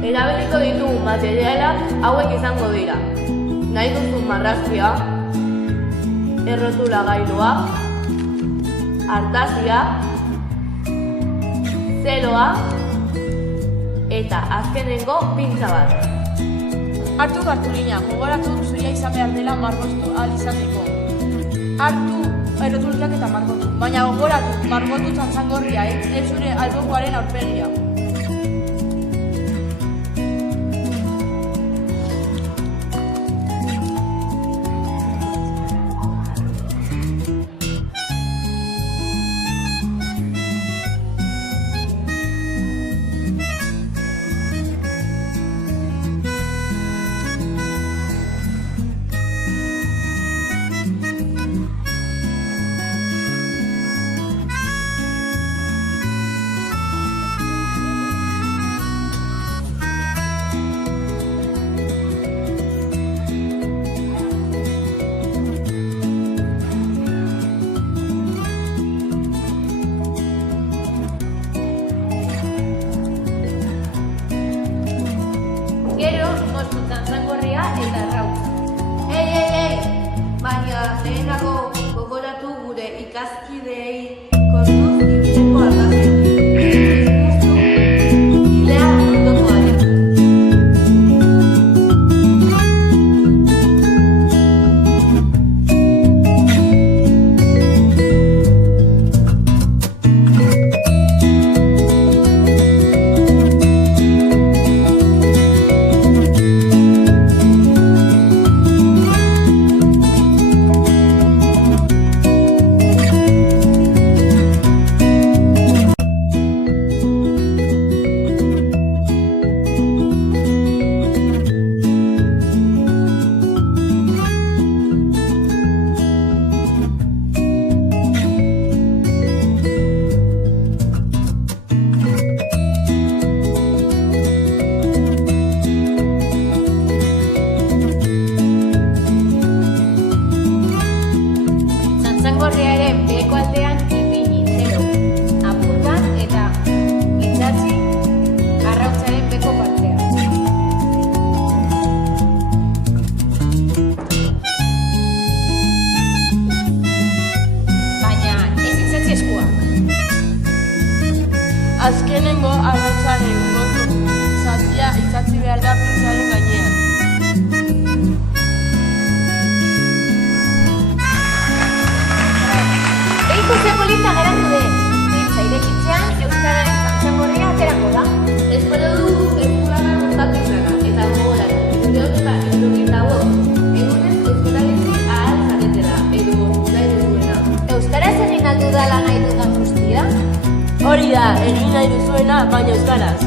Erabiliko ditugun materialak hauek izango dira. Nahi duzun marrazkia, errotulagailua, artazia, zeloa eta azkenengo pintza bat. Hartu kartulina, gogoratu zuria izan behar dela margotu ahal izateko. Hartu errotuliak eta margotu, baina gogoratu margotu txantzangorria, ez zure albokoaren aurpegia. Gero, mostu txantzangorria eta arrautza. Ei! Baina lehenago gogoratu gure ikaskideei kontuz ibileko argazkiekin. Ilea ondokoaren. Txantzangorriaren beheko aldean ipini, zero, apurkan eta itxatzi arrautzaren beko partea. Baina ez itxatzi eskua. Azkenengo arrautzaren gozo zatia itxatzi behar da pinzaren gainean. Ze polita geratu den. Pintza irekitzean euskararen txantzangorria aterako da. Espero dugu eskulara gustatu izana eta gogoratu. Eta egunez euskararizi ahal zaretela edo nahi duzuena. Euskaraz egin aldu dala nahi dudan guztia? Hori da, egin nahi duzuena, baina euskaraz.